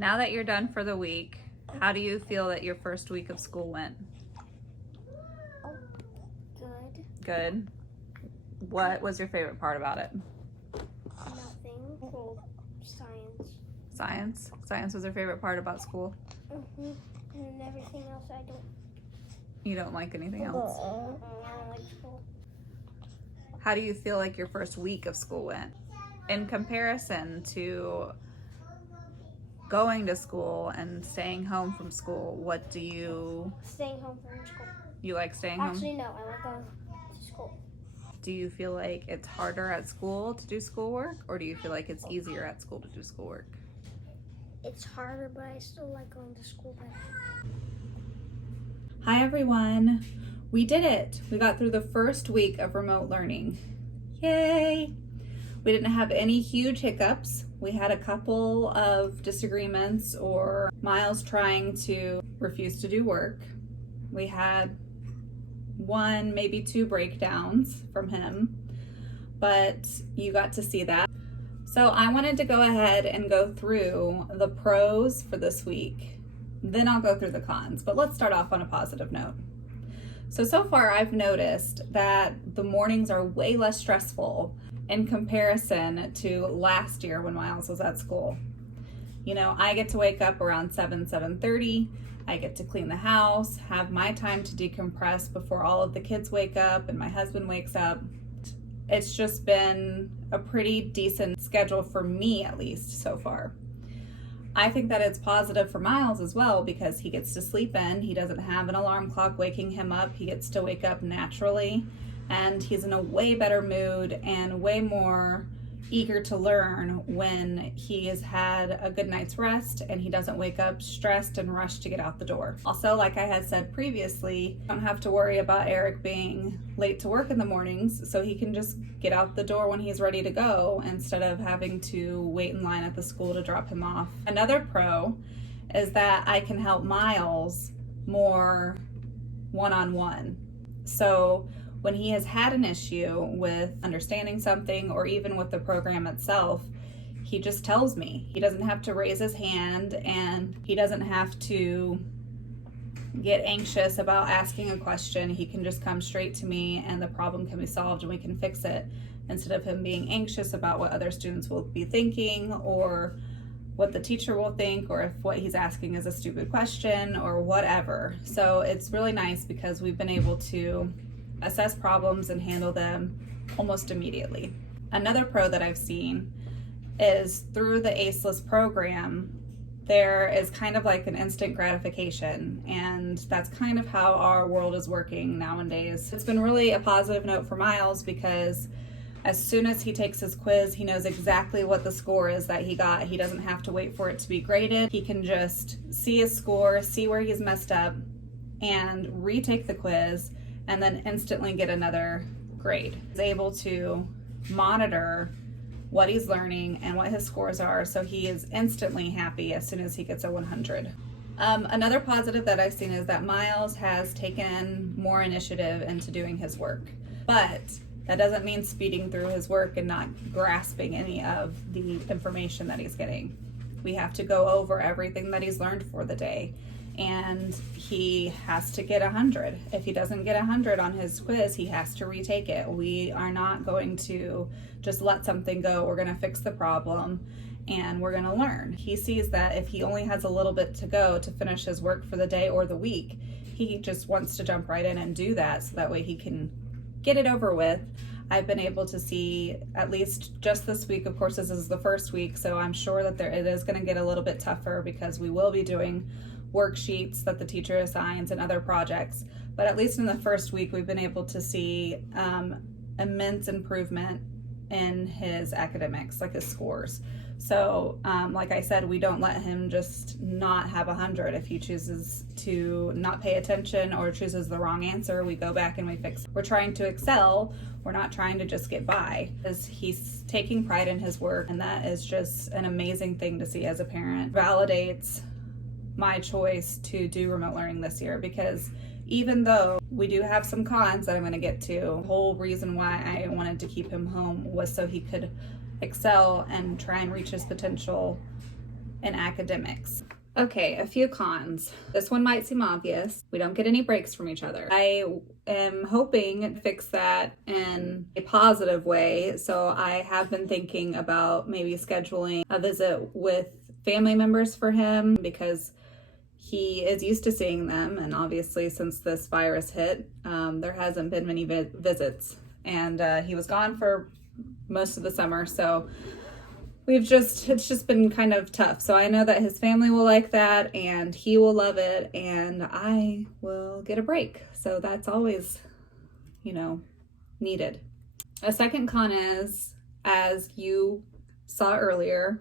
Now that you're done for the week, how do you feel that your first week of school went? Good. Good. What was your favorite part about it? Nothing. Well, science. Science? Science was your favorite part about school? Mm-hmm. And then everything else I don't. You don't like anything else? I don't like school. How do you feel like your first week of school went? In comparison to going to school and staying home from school, what do you... Staying home from school. You like staying home? Actually, no. I like going to school. Do you feel like it's harder at school to do schoolwork, or do you feel like it's easier at school to do schoolwork? It's harder, but I still like going to school better. Hi everyone, we did it. We got through the first week of remote learning. Yay! We didn't have any huge hiccups. We had a couple of disagreements or Miles trying to refuse to do work. We had one, maybe two breakdowns from him, but you got to see that. So I wanted to go ahead and go through the pros for this week. Then I'll go through the cons, but let's start off on a positive note. So far I've noticed that the mornings are way less stressful in comparison to last year when Miles was at school. You know, I get to wake up around 7:30. I get to clean the house, have my time to decompress before all of the kids wake up and my husband wakes up. It's just been a pretty decent schedule for me, at least so far. I think that it's positive for Miles as well because he gets to sleep in. He doesn't have an alarm clock waking him up. He gets to wake up naturally, and he's in a way better mood and way more eager to learn when he has had a good night's rest and he doesn't wake up stressed and rushed to get out the door. Also, like I had said previously, you don't have to worry about Eric being late to work in the mornings, so he can just get out the door when he's ready to go instead of having to wait in line at the school to drop him off. Another pro is that I can help Miles more one-on-one. So when he has had an issue with understanding something or even with the program itself, he just tells me. He doesn't have to raise his hand and he doesn't have to get anxious about asking a question. He can just come straight to me and the problem can be solved and we can fix it, instead of him being anxious about what other students will be thinking or what the teacher will think, or if what he's asking is a stupid question or whatever. So it's really nice because we've been able to assess problems and handle them almost immediately. Another pro that I've seen is through the ACELess program, there is kind of like an instant gratification, and that's kind of how our world is working nowadays. It's been really a positive note for Miles because as soon as he takes his quiz, he knows exactly what the score is that he got. He doesn't have to wait for it to be graded. He can just see his score, see where he's messed up, and retake the quiz and then instantly get another grade. He's able to monitor what he's learning and what his scores are, so he is instantly happy as soon as he gets a 100. Another positive that I've seen is that Miles has taken more initiative into doing his work, but that doesn't mean speeding through his work and not grasping any of the information that he's getting. We have to go over everything that he's learned for the day, and he has to get 100. If he doesn't get 100 on his quiz, he has to retake it. We are not going to just let something go. We're going to fix the problem and we're going to learn. He sees that if he only has a little bit to go to finish his work for the day or the week, he just wants to jump right in and do that so that way he can get it over with. I've been able to see, at least just this week, of course this is the first week, so I'm sure that it is going to get a little bit tougher because we will be doing worksheets that the teacher assigns and other projects, but at least in the first week we've been able to see immense improvement in his academics, like his scores. So like I said, we don't let him just not have 100. If he chooses to not pay attention or chooses the wrong answer, we go back and we fix it. We're trying to excel. We're not trying to just get by, because he's taking pride in his work, and that is just an amazing thing to see as a parent. Validates my choice to do remote learning this year, because even though we do have some cons that I'm going to get to, the whole reason why I wanted to keep him home was so he could excel and try and reach his potential in academics. Okay, a few cons. This one might seem obvious. We don't get any breaks from each other. I am hoping to fix that in a positive way. So I have been thinking about maybe scheduling a visit with family members for him because he is used to seeing them. And obviously since this virus hit, there hasn't been many visits. And he was gone for most of the summer. So it's just been kind of tough. So I know that his family will like that and he will love it and I will get a break. So that's always, needed. A second con is, as you saw earlier,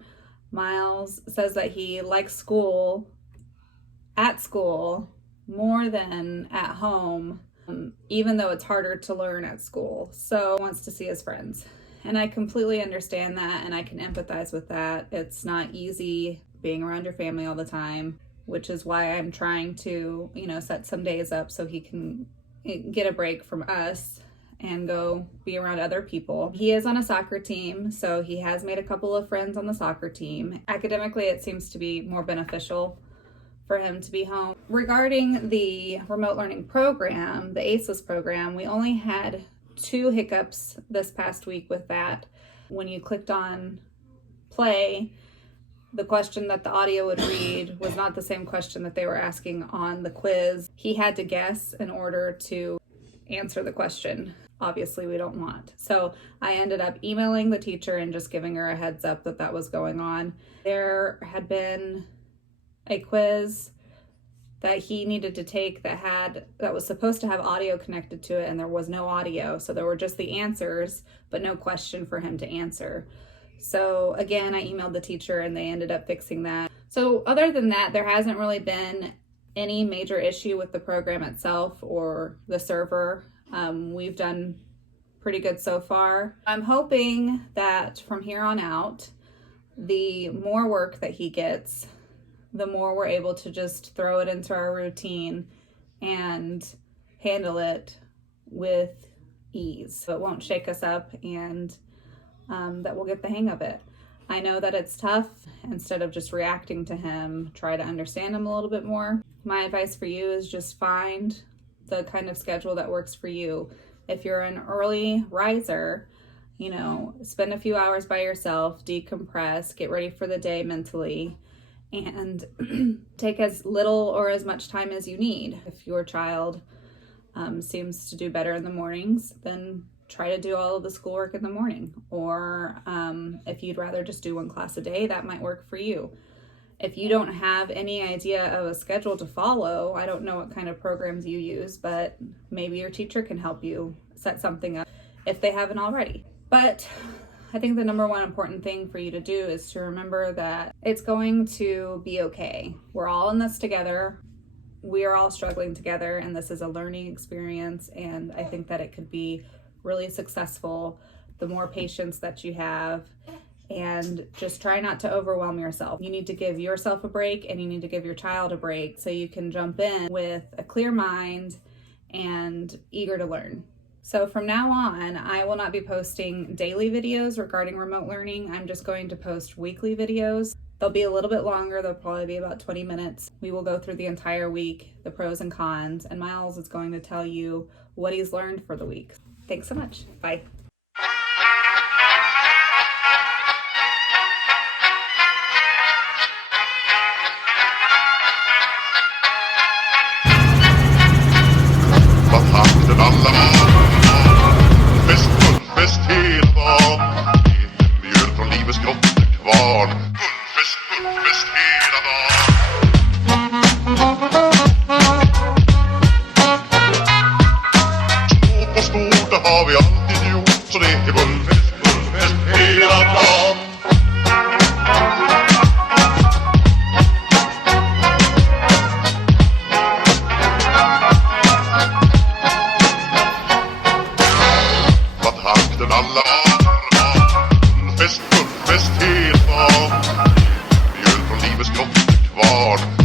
Miles says that he likes school at school more than at home, even though it's harder to learn at school. So he wants to see his friends. And I completely understand that and I can empathize with that. It's not easy being around your family all the time, which is why I'm trying to, set some days up so he can get a break from us and go be around other people. He is on a soccer team, so he has made a couple of friends on the soccer team. Academically, it seems to be more beneficial for him to be home. Regarding the remote learning program, the ACES program, we only had 2 hiccups this past week with that. When you clicked on play, the question that the audio would read was not the same question that they were asking on the quiz. He had to guess in order to answer the question. Obviously, we don't want. So I ended up emailing the teacher and just giving her a heads up that that was going on. There had been a quiz that he needed to take that was supposed to have audio connected to it, and there was no audio. So there were just the answers, but no question for him to answer. So again, I emailed the teacher and they ended up fixing that. So other than that, there hasn't really been any major issue with the program itself or the server. We've done pretty good so far. I'm hoping that from here on out, the more work that he gets, the more we're able to just throw it into our routine and handle it with ease. So it won't shake us up and that we'll get the hang of it. I know that it's tough. Instead of just reacting to him, try to understand him a little bit more. My advice for you is just find the kind of schedule that works for you. If you're an early riser, spend a few hours by yourself, decompress, get ready for the day mentally, and take as little or as much time as you need. If your child seems to do better in the mornings, then try to do all of the schoolwork in the morning. Or if you'd rather just do 1 class a day, that might work for you. If you don't have any idea of a schedule to follow, I don't know what kind of programs you use, but maybe your teacher can help you set something up if they haven't already. But I think the number one important thing for you to do is to remember that it's going to be okay. We're all in this together. We are all struggling together, and this is a learning experience, and I think that it could be really successful the more patience that you have, and just try not to overwhelm yourself. You need to give yourself a break and you need to give your child a break so you can jump in with a clear mind and eager to learn. So from now on, I will not be posting daily videos regarding remote learning. I'm just going to post weekly videos. They'll be a little bit longer. They'll probably be about 20 minutes. We will go through the entire week, the pros and cons, and Miles is going to tell you what he's learned for the week. Thanks so much. Bye. Gullfest hela dagen. Mjöl från livets grottekvarn. Gullfest hela dagen. Smått och stort, det har vi alltid gjort. Så det är gullfest hela dagen. Alla Gullfest hela dagen. Mjöl från livets grottekvarn.